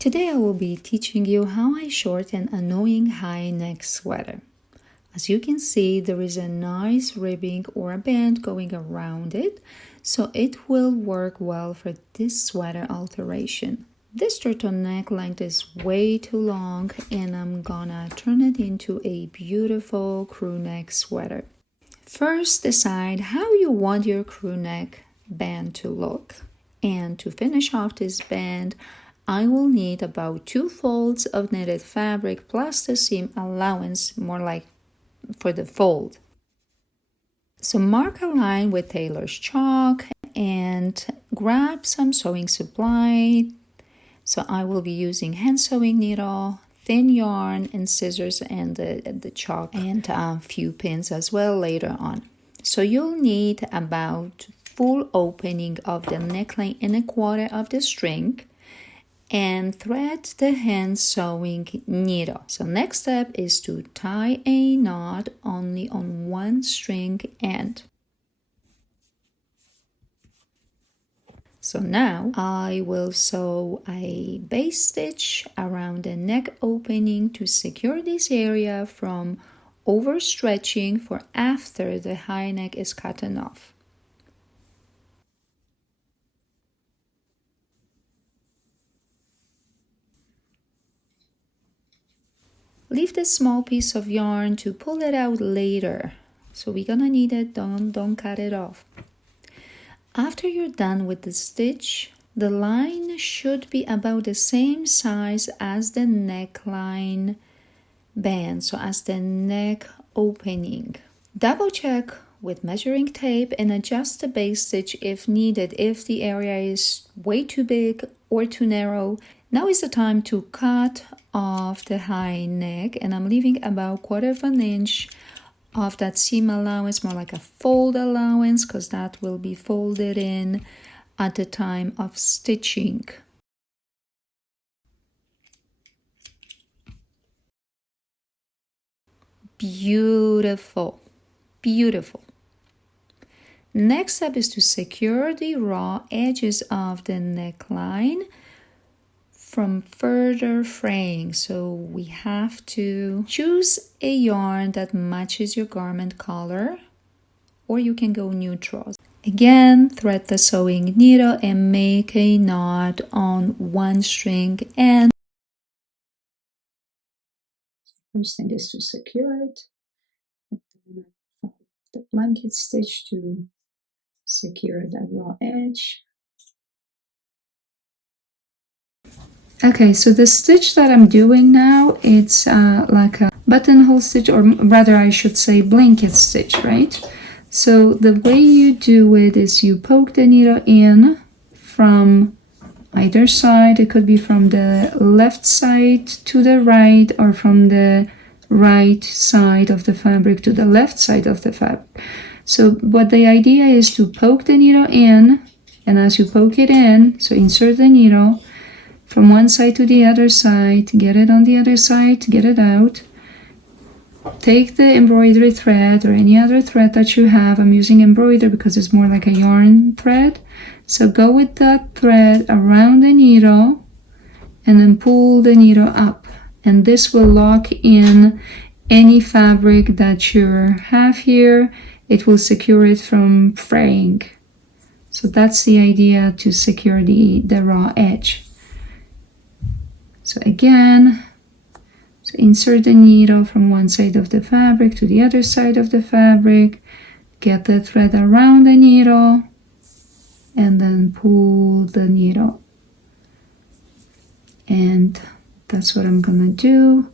Today I will be teaching you how I shorten an annoying high neck sweater. As you can see, there is a nice ribbing or a band going around it, so it will work well for this sweater alteration. This turtleneck length is way too long and I'm gonna turn it into a beautiful crewneck sweater. First, decide how you want your crewneck band to look. And to finish off this band, I will need about 2 folds of knitted fabric plus the seam allowance, more like for the fold. So mark a line with tailor's chalk and grab some sewing supply. So I will be using hand sewing needle, thin yarn and scissors and the chalk and a few pins as well later on. So you'll need about full opening of the neckline and a quarter of the string and thread the hand sewing needle. So next step is to tie a knot only on one string end. So now I will sew a base stitch around the neck opening to secure this area from overstretching for after the high neck is cut off. Leave this small piece of yarn to pull it out later. So we're gonna need it, don't cut it off. After you're done with the stitch, the line should be about the same size as the neckline band, so as the neck opening. Double check with measuring tape and adjust the base stitch if needed, if the area is way too big or too narrow. Now is the time to cut off the high neck, and I'm leaving about 1/4 inch of that seam allowance, more like a fold allowance, because that will be folded in at the time of stitching. Beautiful, beautiful. Next step is to secure the raw edges of the neckline from further fraying. So we have to choose a yarn that matches your garment color, or you can go neutral. Again, thread the sewing needle and make a knot on one string end. First thing is to secure it. The blanket stitch to secure the raw edge. Okay, so the stitch that I'm doing now, it's like a buttonhole stitch, or rather I should say blanket stitch, right? So the way you do it is you poke the needle in from either side. It could be from the left side to the right, or from the right side of the fabric to the left side of the fabric. So what the idea is to poke the needle in, and as you poke it in, so insert the needle from one side to the other side, get it on the other side, get it out. Take the embroidery thread or any other thread that you have. I'm using embroidery because it's more like a yarn thread. So go with that thread around the needle and then pull the needle up. And this will lock in any fabric that you have here. It will secure it from fraying. So that's the idea, to secure the raw edge. So again, so insert the needle from one side of the fabric to the other side of the fabric, get the thread around the needle, and then pull the needle. And that's what I'm gonna do.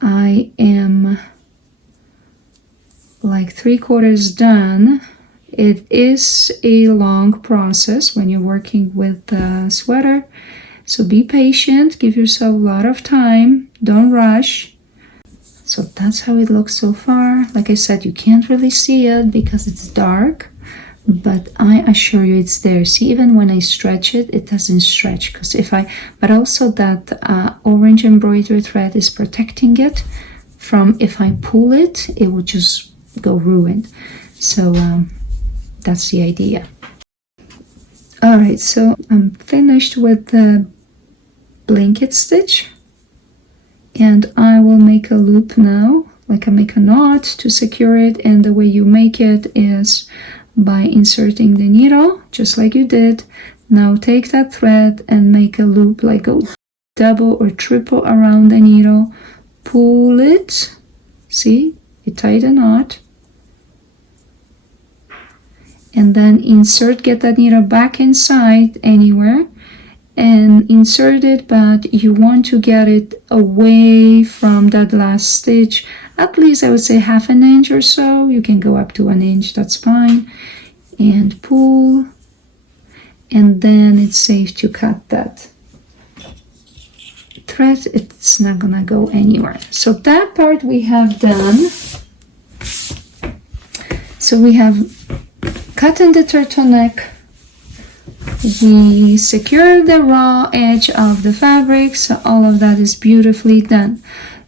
I am like 3/4 done. It is a long process when you're working with the sweater. So be patient, give yourself a lot of time, don't rush. So that's how it looks so far. Like I said, you can't really see it because it's dark, but I assure you it's there. See, even when I stretch it, it doesn't stretch, but also that orange embroidery thread is protecting it from, if I pull it, it would just go ruined. So that's the idea. All right, so I'm finished with the blanket stitch, and I will make a loop now, like I make a knot to secure it, and the way you make it is by inserting the needle just like you did. Now take that thread and make a loop, like go double or triple around the needle, pull it, see, it tied a knot, and then insert, get that needle back inside anywhere and insert it, but you want to get it away from that last stitch, at least I would say half an inch or so. You can go up to 1 inch, that's fine, and pull, and then it's safe to cut that thread. It's not gonna go anywhere. So that part we have done. So we have cut in the turtleneck, we secure the raw edge of the fabric, so all of that is beautifully done.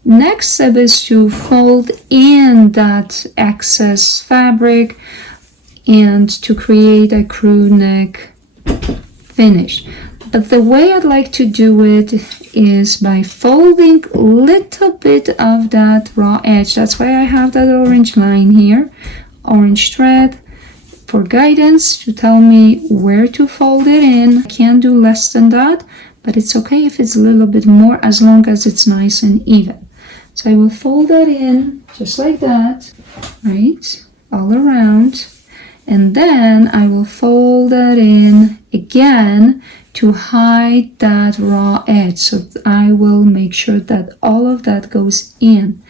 Next step is to fold in that excess fabric and to create a crew neck finish. But the way I'd like to do it is by folding a little bit of that raw edge. That's why I have that orange line here, orange thread, for guidance to tell me where to fold it in. I can't do less than that, but it's okay if it's a little bit more as long as it's nice and even. So I will fold that in just like that, right, all around, and then I will fold that in again to hide that raw edge. So I will make sure that all of that goes in,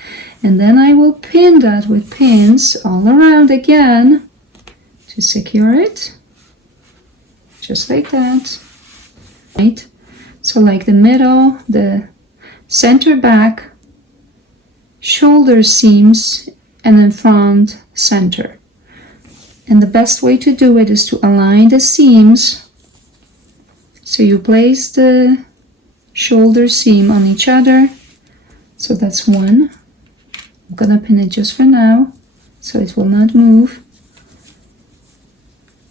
and then I will pin that with pins all around again to secure it, just like that, right? So like the middle, the center, back, shoulder seams, and then front, center. And the best way to do it is to align the seams. So you place the shoulder seam on each other. So that's one. I'm gonna pin it just for now, so it will not move.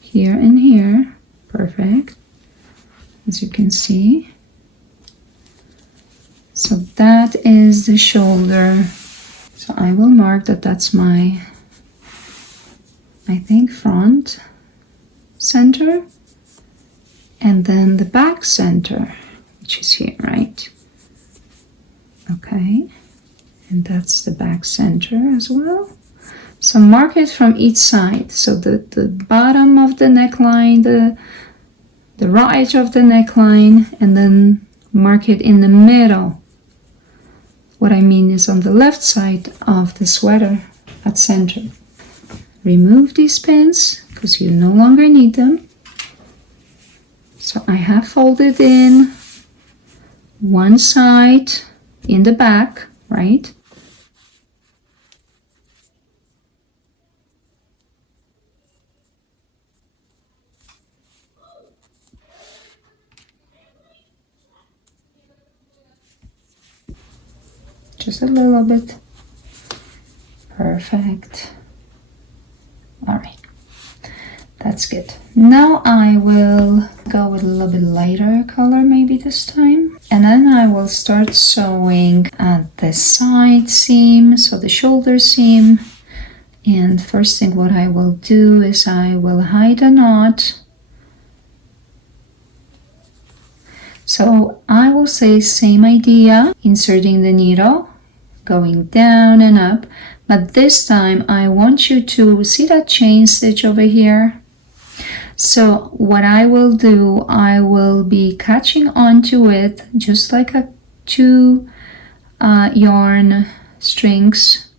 Here and here, perfect, as you can see. So that is the shoulder. So I will mark that that's my, I think, front center, and then the back center, which is here, right? Okay, and that's the back center as well. So mark it from each side. So the bottom of the neckline, the raw edge of the neckline, and then mark it in the middle. What I mean is on the left side of the sweater at center. Remove these pins because you no longer need them. So I have folded in one side in the back, right? Just a little bit. Perfect. All right, that's good. Now I will go with a little bit lighter color maybe this time, and then I will start sewing at the side seam, so the shoulder seam. And first thing what I will do is I will hide a knot. So I will say same idea, inserting the needle, going down and up, but this time I want you to see that chain stitch over here. So what I will do, I will be catching onto it just like a two yarn strings,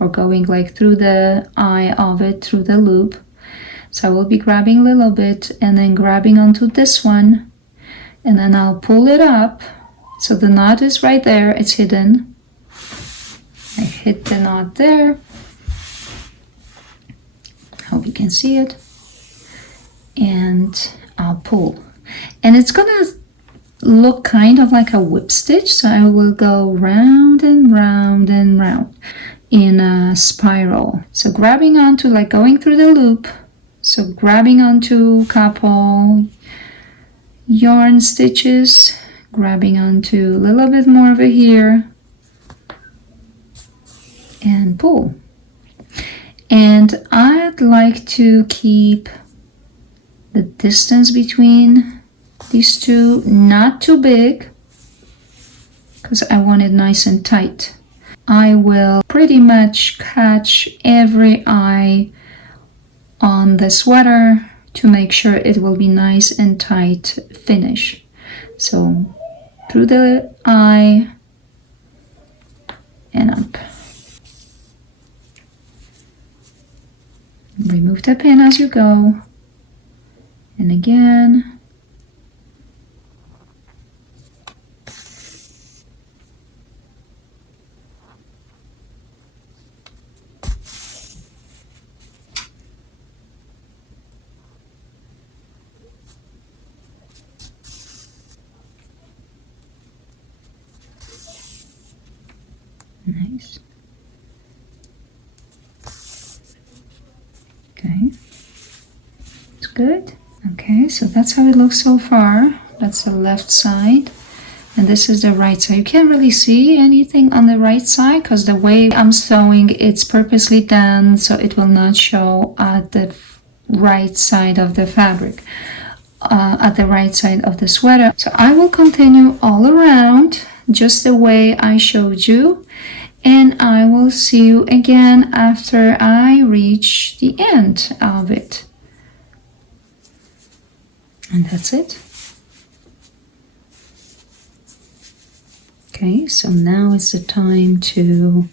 or going like through the eye of it, through the loop. So I will be grabbing a little bit and then grabbing onto this one, and then I'll pull it up. So the knot is right there, it's hidden. I hit the knot there. Hope you can see it. And I'll pull. And it's gonna look kind of like a whip stitch, so I will go round and round and round in a spiral. So grabbing onto, like going through the loop, so grabbing onto a couple yarn stitches, grabbing onto a little bit more over here and pull. And I'd like to keep the distance between these two not too big because I want it nice and tight. I will pretty much catch every eye on the sweater to make sure it will be nice and tight finish. So through the eye and up. Remove the pin as you go. And again. Nice. Okay. It's good. Okay, so that's how it looks so far. That's the left side. And this is the right side. You can't really see anything on the right side because the way I'm sewing, it's purposely done so it will not show at the right side of the fabric, at the right side of the sweater. So I will continue all around just the way I showed you. And I will see you again after I reach the end of it. And that's it. Okay, so now is the time to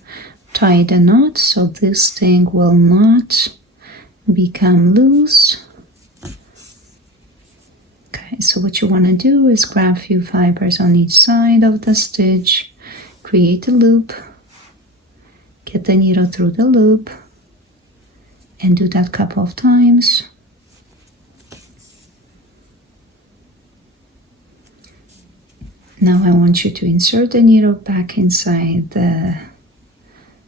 tie the knot so this thing will not become loose. Okay, so what you want to do is grab a few fibers on each side of the stitch, create a loop, get the needle through the loop, and do that a couple of times. Now I want you to insert the needle back inside the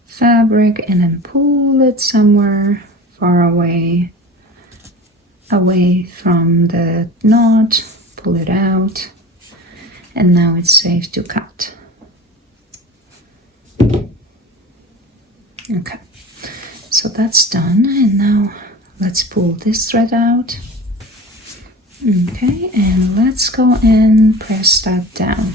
fabric and then pull it somewhere far away from the knot, pull it out, and now it's safe to cut. Okay, so that's done, and now let's pull this thread out. Okay, and let's go and press that down.